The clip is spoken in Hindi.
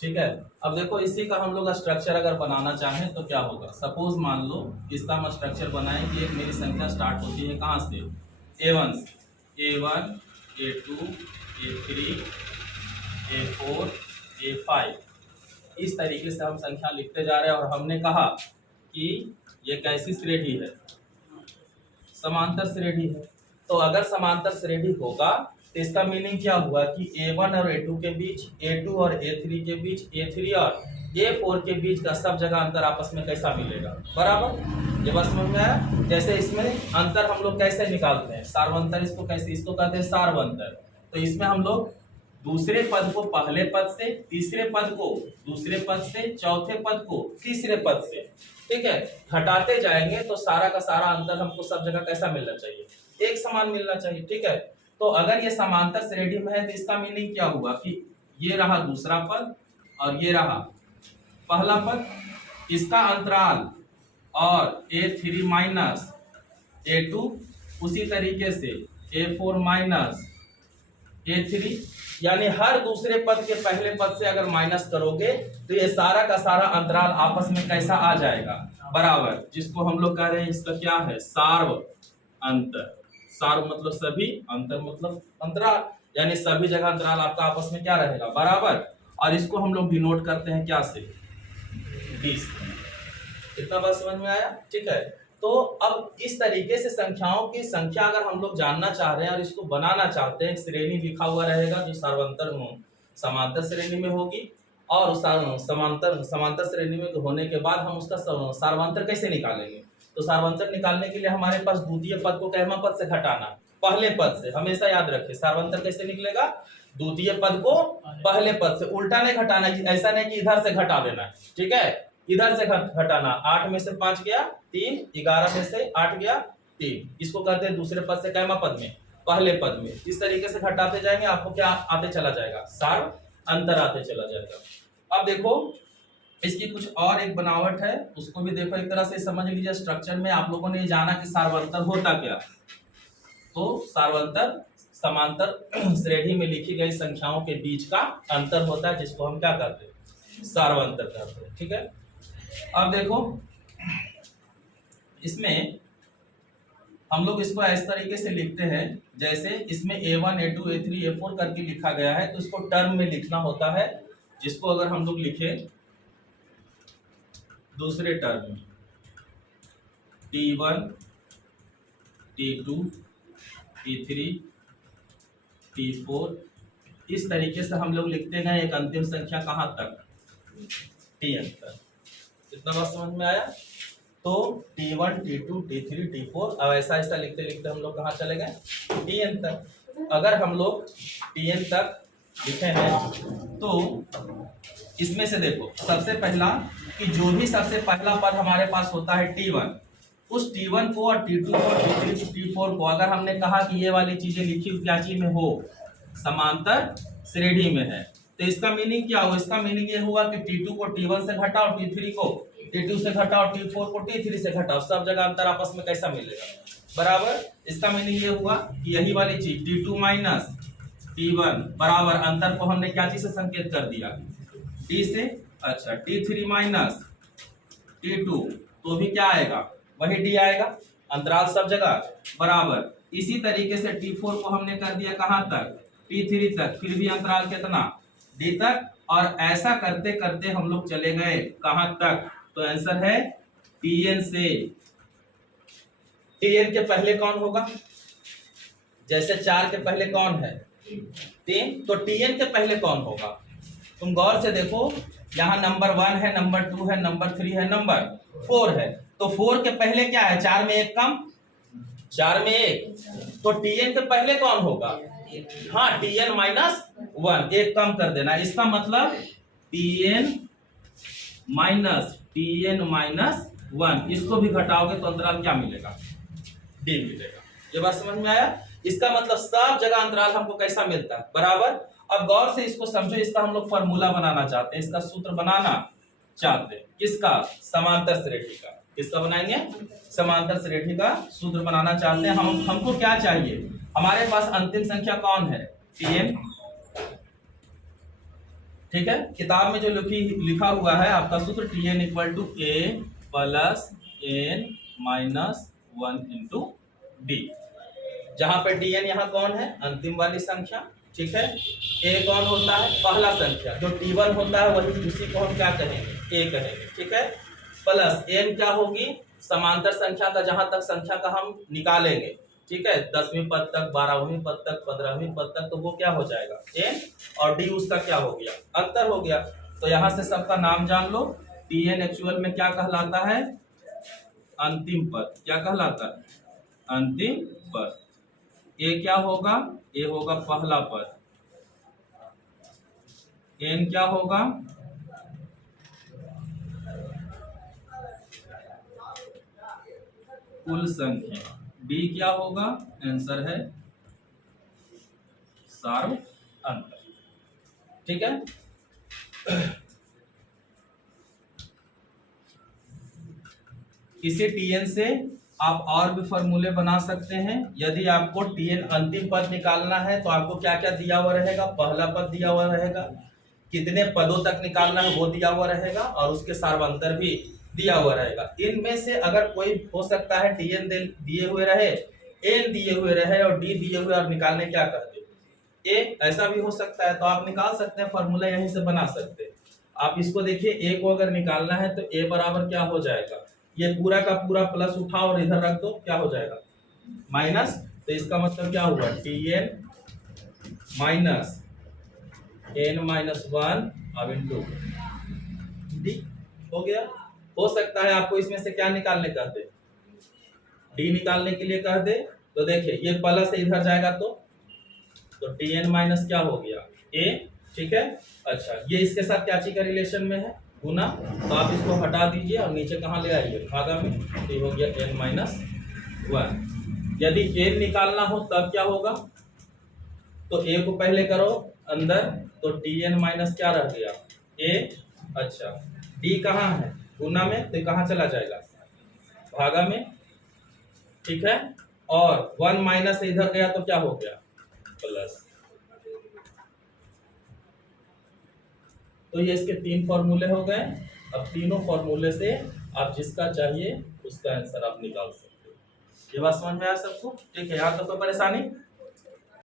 ठीक है। अब देखो इसी का हम लोग स्ट्रक्चर अगर बनाना चाहें तो क्या होगा। सपोज मान लो इसका हम स्ट्रक्चर बनाएं कि एक मेरी संख्या स्टार्ट होती है कहाँ से, A1 से, A1 A2 A3 A4 A5। इस तरीके से हम संख्या लिखते जा रहे हैं और हमने कहा कि ये कैसी श्रेणी है, समांतर श्रेणी है। तो अगर समांतर श्रेणी होगा तो इसका मीनिंग क्या हुआ कि A1 और A2 के बीच, A2 और A3 के बीच, A3 और A4 के बीच का सब जगह अंतर आपस में कैसा मिलेगा, बराबर। ये बात समझ में आया। जैसे इसमें अंतर हम लोग कैसे निकालते हैं, सार्वंतर इसको कैसे, इसको कहते हैं सार्वंतर। तो इसमें हम लोग दूसरे पद को पहले पद से, तीसरे पद को दूसरे पद से, चौथे पद को तीसरे पद से, ठीक है, घटाते जाएंगे तो सारा का सारा अंतर हमको सब जगह कैसा मिलना चाहिए, एक समान मिलना चाहिए, ठीक है। तो अगर ये समांतर श्रेणी में है तो इसका मीनिंग क्या हुआ कि ये रहा दूसरा पद और ये रहा पहला पद, इसका अंतराल और A3 माइनस A2, उसी तरीके से A4 माइनस A3, यानी हर दूसरे पद के पहले पद से अगर माइनस करोगे तो ये सारा का सारा अंतराल आपस में कैसा आ जाएगा, बराबर, जिसको हम लोग कह रहे हैं इसका क्या है, सार्व अंतर। सार्व मतलब सभी, अंतर मतलब अंतराल, यानी सभी जगह अंतराल आपका आपस में क्या रहेगा, बराबर। और इसको हम लोग डिनोट करते हैं क्या से, डी से। इतना बात समझ में आया, ठीक है। तो अब इस तरीके से संख्याओं की संख्या अगर हम लोग जानना चाह रहे हैं और इसको बनाना चाहते हैं, श्रेणी लिखा हुआ रहेगा जो सार्वंतर समांतर श्रेणी में होगी, और समांतर श्रेणी में होने के बाद हम उसका सार्वंतर कैसे निकालेंगे। तो सार्वंतर निकालने के लिए हमारे पास द्वितीय पद को कैमा पद से घटाना, पहले पद से, हमेशा याद रखें सार्वंतर कैसे निकलेगा, द्वितीय पद को पहले पद से, उल्टा नहीं घटाना, ऐसा नहीं कि इधर से घटा देना, ठीक है, इधर से घटाना। 8 में से 5 गया 3, 11 में से 8 गया 3, इसको कहते हैं दूसरे पद से कैमा पद में, पहले पद में। इस तरीके से घटाते जाएंगे, आपको क्या आते चला जाएगा, सार्व अंतर आते चला जाएगा। अब देखो इसकी कुछ और एक बनावट है, उसको भी देखो, एक तरह से समझ लीजिए। स्ट्रक्चर में आप लोगों ने जाना कि सार्वंतर होता क्या, तो सार्वंतर समांतर श्रेणी में लिखी गई संख्याओं के बीच का अंतर होता है, जिसको हम क्या कहते हैं, सार्वंतर कहते हैं, ठीक है। अब देखो इसमें हम लोग इसको इस तरीके से लिखते हैं, जैसे इसमें A1 A2 A3 A4 करके लिखा गया है, तो इसको टर्म में लिखना होता है, जिसको अगर हम लोग लिखे दूसरे टर्म में T1 T2 T3 T4, इस तरीके से हम लोग लिखते गए एक अंतिम संख्या कहाँ तक, Tn तक। इतना बात समझ में आया। तो T1 T2 T3 T4, अब ऐसा ऐसा लिखते लिखते हम लोग कहाँ चले गए, Tn तक। अगर हम लोग Tn तक लिखे हैं तो इसमें से देखो सबसे पहला कि जो भी सबसे पहला पद हमारे पास होता है T1, उस T1 को और T2 को और T3 T4 को अगर हमने कहा कि ये वाली चीजें लिखी क्या चीज में हो, समांतर श्रेणी में है, तो इसका मीनिंग क्या हुआ, इसका मीनिंग ये हुआ कि T2 को T1 से घटाओ, T3 को T2 से घटाओ, T4 को T3 से घटाओ, सब जगह अंतर आपस में कैसा मिलेगा, बराबर। इसका मीनिंग ये हुआ कि यही वाली चीज T2 माइनस T1 बराबर, अंतर को हमने क्या चीज से संकेत कर दिया, D से। अच्छा, T3 माइनस T2 तो भी क्या आएगा, वही D आएगा, अंतराल सब जगह बराबर। इसी तरीके से T4 को हमने कर दिया कहां तक, T3 तक, फिर भी अंतराल कितना, D तक। और ऐसा करते करते हम लोग चले गए कहां तक, तो आंसर है Tn से। Tn के पहले कौन होगा, जैसे 4 के पहले कौन है 3, तो Tn के पहले कौन होगा, तुम गौर से देखो, यहाँ नंबर 1 है, नंबर 2 है, नंबर 3 है, नंबर 4 है, तो 4 के पहले क्या है, 4 में 1 कम, 4 में 1, तो Tn के पहले कौन होगा, हाँ Tn माइनस 1, 1 कम कर देना, इसका मतलब Tn माइनस 1, इसको भी घटाओगे तो अंतराल क्या मिलेगा, D मिलेगा। ये बात समझ में आया। इसका मतलब सब जगह अंतराल हमको कैसा मिलता है, बराबर। अब गौर से इसको समझो, इसका हम लोग फॉर्मूला बनाना चाहते हैं, इसका सूत्र बनाना चाहते हैं, किसका, समांतर श्रेणी का। किसका बनाएंगे, समांतर श्रेणी का सूत्र बनाना चाहते हैं हम। हमको क्या चाहिए, हमारे पास अंतिम संख्या कौन है, Tn, ठीक है, किताब में जो लिखा हुआ है आपका सूत्र Tn equal to a plus n minus 1 into d, जहां पे Dn यहाँ कौन है, अंतिम वाली संख्या, ठीक है। ए कौन होता है, पहला संख्या, जो T1 होता है वही उसी को हम क्या कहेंगे, ए कहेंगे, ठीक है। प्लस एन क्या होगी, समांतर संख्या का जहां तक संख्या का हम निकालेंगे, ठीक है, 10वीं पद तक, 12वीं पद तक, 15वीं पद तक, तो वो क्या हो जाएगा एन, और डी उसका क्या हो गया, अंतर हो गया। तो यहां से सबका नाम जान लो, Tn एक्चुअल में क्या कहलाता है, अंतिम पद, क्या कहलाता है, अंतिम पद। ए क्या होगा, ए होगा पहला पद, एन क्या होगा, कुल संख्या, डी क्या होगा, आंसर है सार्व अंतर, ठीक है। इसी Tn से आप और भी फॉर्मूले बना सकते हैं। यदि आपको Tn अंतिम पद निकालना है तो आपको क्या क्या दिया हुआ रहेगा, पहला पद दिया हुआ रहेगा, कितने पदों तक निकालना है वो दिया हुआ रहेगा, और उसके सार्वंतर भी दिया हुआ रहेगा। इनमें से अगर कोई हो सकता है Tn दिए हुए रहे, एन दिए हुए रहे और डी दिए हुए, और निकालने क्या करते ए, ऐसा भी हो सकता है, तो आप निकाल सकते हैं, फॉर्मूला यहीं से बना सकते हैं। आप इसको देखिए, ए को अगर निकालना है तो ए बराबर क्या हो जाएगा, ये पूरा का पूरा प्लस उठाओ और इधर रख दो, क्या हो जाएगा माइनस, तो इसका मतलब क्या हुआ, Tn माइनस n माइनस 1 अब इंटू डी हो गया। हो सकता है आपको इसमें से क्या निकालने कह दे, डी निकालने के लिए कह दे, तो देखिए ये प्लस इधर जाएगा तो Tn माइनस क्या हो गया a, ठीक है। अच्छा, ये इसके साथ क्या चीज का रिलेशन में है, गुना, तो आप इसको हटा दीजिए और नीचे कहाँ ले आइए, भागा में, तो ये हो गया n माइनस 1। यदि n निकालना हो तब क्या होगा, तो a को पहले करो अंदर, तो Tn माइनस क्या रह गया a, अच्छा d कहाँ है, गुना में, तो कहाँ चला जाएगा, भागा में, ठीक है। और 1 माइनस इधर गया तो क्या हो गया प्लस। तो ये इसके 3 फॉर्मूले हो गए। अब तीनों फॉर्मूले से आप जिसका चाहिए उसका आंसर आप निकाल सकते हो। ये बात समझ में आया सबको, ठीक है, यहाँ तो कोई परेशानी